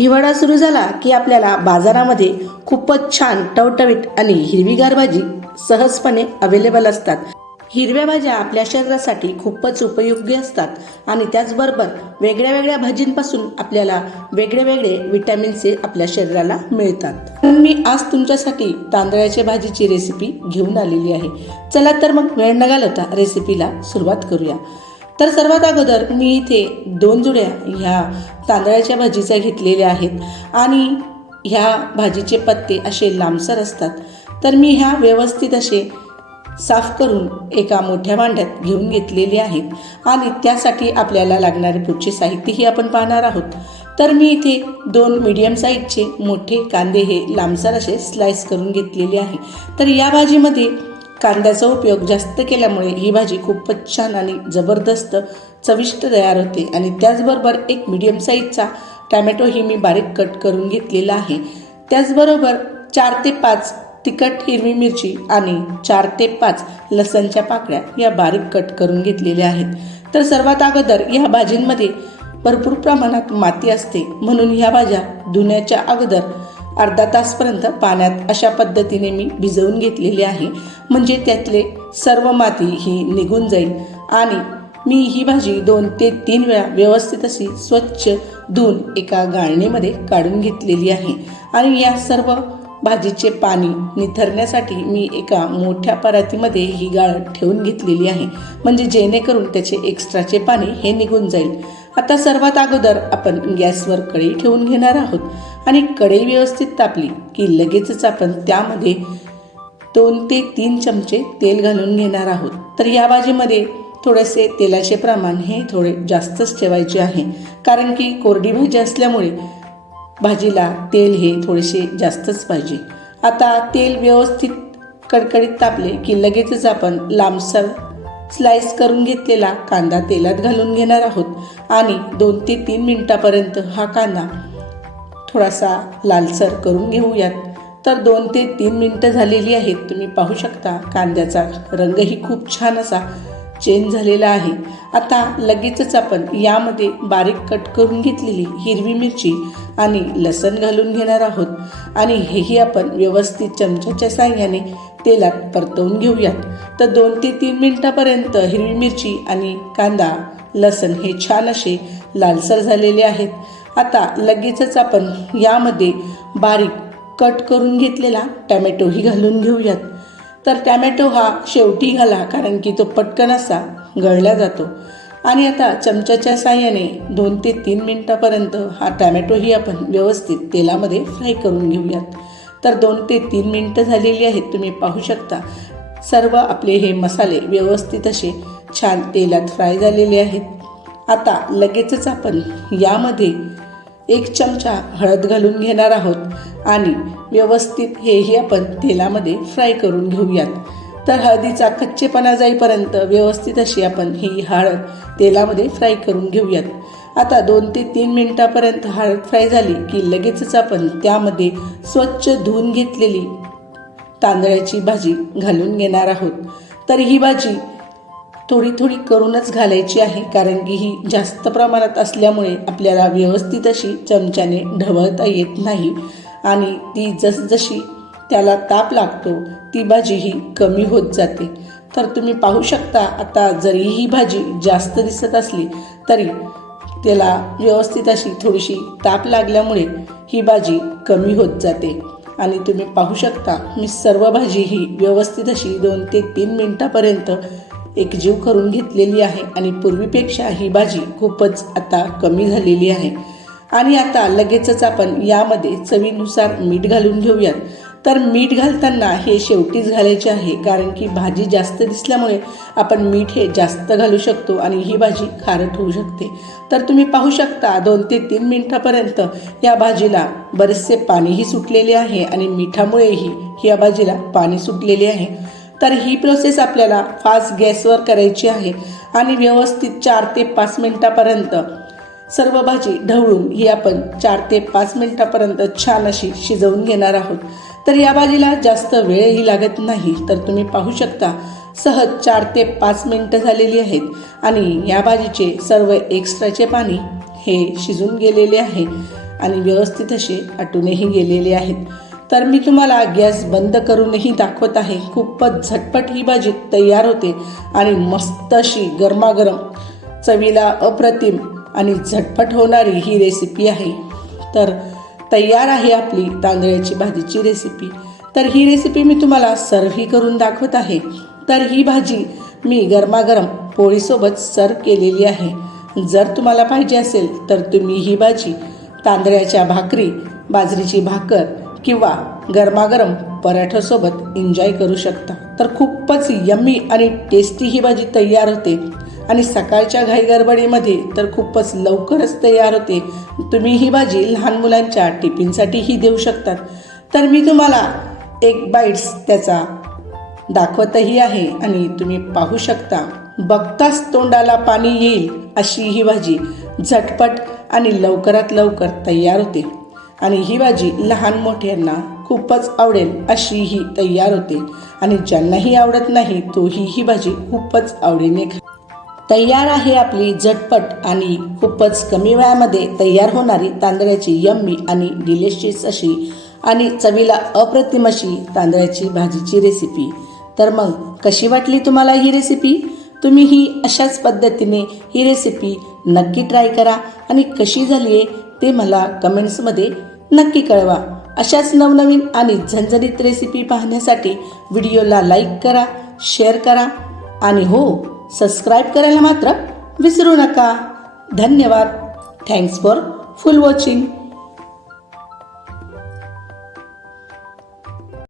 हिवाळा सुरू झाला की आपल्याला बाजारामध्ये खूपच छान टवटवीत आणि हिरवीगार भाजी सहजपणे अवेलेबल असतात. हिरव्या भाज्या आपल्या शरीरासाठी खूपच उपयोगी असतात आणि त्याचबरोबर वेगळ्या वेगळ्या भाजींपासून आपल्याला वेगळे वेगळे विटॅमिन सी आपल्या शरीराला मिळतात. मी आज तुमच्यासाठी तांदळाच्या भाजीची रेसिपी घेऊन आलेली आहे. चला तर मग वेळ न घालवता रेसिपीला सुरुवात करूया. तर सर्वात अगोदर मी इथे दोन जुड्या ह्या तांदळाच्या भाजीच्या घेतलेल्या आहेत. आणि ह्या भाजीचे पत्ते असे लांबसर असतात. तर मी ह्या व्यवस्थित असे साफ करून एका मोठ्या भांड्यात घेऊन घेतलेले आहेत. आणि त्यासाठी आपल्याला लागणारे पुढचे साहित्यही आपण पाहणार आहोत. तर मी इथे दोन मीडियम साईजचे मोठे कांदे हे लांबसर असे स्लाइस करून घेतलेले आहे. तर या भाजीमध्ये कांद्याचा उपयोग जास्त केल्यामुळे ही भाजी खूपच छान आणि जबरदस्त चविष्ट तयार होते. आणि त्याचबरोबर एक मीडियम साईजचा टॅमॅटोही मी बारीक कट करून घेतलेला आहे. त्याचबरोबर चार ते पाच तिखट हिरवी मिरची आणि चार ते पाच लसणच्या पाकळ्या या बारीक कट करून घेतलेल्या आहेत. तर सर्वात अगोदर या भाजींमध्ये भरपूर प्रमाणात माती असते. म्हणून ह्या भाज्या धुण्याच्या अगोदर अर्धा तासपर्यंत पाण्यात अशा पद्धतीने मी भिजवून घेतलेली आहे. म्हणजे त्यातले सर्व माती ही निघून जाईल. आणि मी ही भाजी दोन ते तीन वेळा व्यवस्थित अशी स्वच्छ धुवून एका गाळणीमध्ये काढून घेतलेली आहे. आणि या सर्व भाजीचे पाणी निथरण्यासाठी मी एका मोठ्या परातीमध्ये ही गाळ ठेवून घेतलेली आहे. म्हणजे जेणेकरून त्याचे एक्स्ट्राचे पाणी हे निघून जाईल. आता सर्वात अगोदर आपण गॅसवर कढई ठेवून घेणार आहोत. आणि कढई व्यवस्थित तापली की लगेचच आपण त्यामध्ये दोन ते तीन चमचे तेल घालून घेणार आहोत. तर या भाजीमध्ये थोडेसे तेलाचे प्रमाण हे थोडे जास्तच ठेवायचे आहे. कारण की कोरडी भाजी असल्यामुळे भाजीला तेल हे थोडेसे जास्तच पाहिजे. आता तेल व्यवस्थित कडकडीत तापले की लगेचच आपण लांबसर स्लाइस करून घेतलेला कांदा तेलात घालून घेणार आहोत. आणि दोन ते तीन मिनटापर्यंत हा कांदा थोडासा लालसर करून घेऊयात. तर दोन ते तीन मिनटं झालेली आहेत. तुम्ही पाहू शकता कांद्याचा रंगही खूप छान असा चेंज झालेला आहे. आता लगेचच आपण यामध्ये बारीक कट करून घेतलेली हिरवी मिरची आणि लसण घालून घेणार आहोत. आणि हेही आपण व्यवस्थित चमच्याच्या साह्याने तेलात परतवून घेऊयात. तर दोन ते तीन मिनटापर्यंत हिरवी मिरची आणि कांदा लसण हे छान असे लालसर झालेले आहेत. आता लगेचच आपण यामध्ये बारीक कट करून घेतलेला टॅमॅटोही घालून घेऊयात. तर टॅमॅटो हा शेवटी घाला कारण की तो पटकन असा गळला जातो. आणि आता चमच्याच्या साह्याने दोन ते तीन मिनटापर्यंत हा टॅमॅटोही आपण व्यवस्थित तेलामध्ये फ्राय करून घेऊयात. तर दोन ते तीन मिनटं झालेली आहेत तुम्ही पाहू शकता. सर्व आपले हे मसाले व्यवस्थित असे छान तेलात फ्राय झालेले आहेत. आता लगेचच आपण यामध्ये एक चमचा हळद घालून घेणार आहोत आणि व्यवस्थित हेही आपण तेलामध्ये फ्राय करून घेऊयात. तर हळदीचा कच्चेपणा जाईपर्यंत व्यवस्थित अशी आपण ही हळद तेलामध्ये फ्राय करून घेऊयात. आता दोन ते तीन मिनटापर्यंत हळद फ्राय झाली की लगेचच आपण त्यामध्ये स्वच्छ धुवून घेतलेली तांदळाची भाजी घालून घेणार आहोत. तर ही भाजी थोडी थोडी करूनच घालायची आहे कारण की ही जास्त प्रमाणात असल्यामुळे आपल्याला व्यवस्थित अशी चमच्याने ढवळता येत नाही. आणि ती जसजशी त्याला ताप लागतो ती भाजी ही कमी होत जाते. तर तुम्ही पाहू शकता आता जरी ही भाजी जास्त दिसत असली तरी त्याला व्यवस्थित अशी थोडीशी ताप लागल्यामुळे ही भाजी कमी होत जाते. आणि तुम्ही पाहू शकता मी सर्व भाजी ही व्यवस्थित अशी दोन ते तीन मिनटापर्यंत एकजीव करून घेतलेली आहे आणि पूर्वीपेक्षा ही भाजी खूपच आता कमी झालेली आहे. आणि आता लगेचच आपण यामध्ये चवीनुसार मीठ घालून घेऊयात. तर मीठ घालताना हे शेवटीच घालायचे आहे कारण की भाजी जास्त दिसल्यामुळे आपण मीठ हे जास्त घालू शकतो आणि ही भाजी खारट होऊ शकते. तर तुम्ही पाहू शकता दोन ते तीन मिनटापर्यंत या भाजीला बरेचसे पाणीही सुटलेले आहे आणि मिठामुळेही या भाजीला पाणी सुटलेले आहे. तर ही प्रोसेस आपल्याला फास्ट गॅसवर करायची आहे आणि व्यवस्थित चार ते पाच मिनटापर्यंत सर्व भाजी ढवळून ही आपण चार ते पाच मिनटापर्यंत छान अशी शिजवून घेणार आहोत. तर या भाजीला जास्त वेळही लागत नाही. तर तुम्ही पाहू शकता सहज चार ते पाच मिनटं झालेली आहेत आणि या भाजीचे सर्व एक्स्ट्राचे पाणी हे शिजून गेलेले आहे आणि व्यवस्थित असे आटूनही गेलेले आहेत. तर मी तुम्हाला गॅस बंद करूनही दाखवत आहे. खूपच झटपट ही भाजी तयार होते आणि मस्त अशी गरमागरम चवीला अप्रतिम आणि झटपट होणारी ही रेसिपी आहे. तर तयार आहे आपली तांदळाची भाजीची रेसिपी तर ही रेसिपी मी तुम्हाला सर्वही करून दाखवत आहे. तर ही भाजी मी गरमागरम पोळीसोबत सर्व केलेली आहे. जर तुम्हाला पाहिजे असेल तर तुम्ही ही भाजी तांदळाच्या भाकरी बाजरीची भाकर किंवा गरमागरम पराठ्यासोबत एन्जॉय करू शकता. तर खूपच यम्मी आणि टेस्टी ही भाजी तयार होते. आणि सकाळच्या घाईगडबडीमध्ये तर खूपच लवकरच तयार होते. तुम्ही ही भाजी लहान मुलांच्या टिफिनसाठीही देऊ शकतात. तर मी तुम्हाला एक बाईट्स त्याचा दाखवतही आहे आणि तुम्ही पाहू शकता. बघताच तोंडाला पाणी येईल अशी ही भाजी झटपट आणि लवकरात लवकर तयार होते. आणि ही भाजी लहान मोठ्यांना खूपच आवडेल अशी ही तयार होते. आणि ज्यांनाही आवडत नाही तोही ही भाजी खूपच आवडीने खा तयार आहे आपली झटपट आणि खूपच कमी वेळामध्ये तयार होणारी तांदळाची यम्मी आणि डिलिशियस अशी आणि चवीला अप्रतिम अशी तांदळाची भाजीची रेसिपी तर मग कशी वाटली तुम्हाला ही रेसिपी तुम्ही ही अशाच पद्धतीने ही रेसिपी नक्की ट्राय करा आणि कशी झाली आहे ते मला कमेंट्समध्ये नक्की कळवा. अशाच नवनवीन आणि झणझणीत रेसिपी पाहण्यासाठी व्हिडिओला लाईक करा शेअर करा आणि हो सबस्क्राईब करायला मात्र विसरू नका. धन्यवाद. Thanks for full watching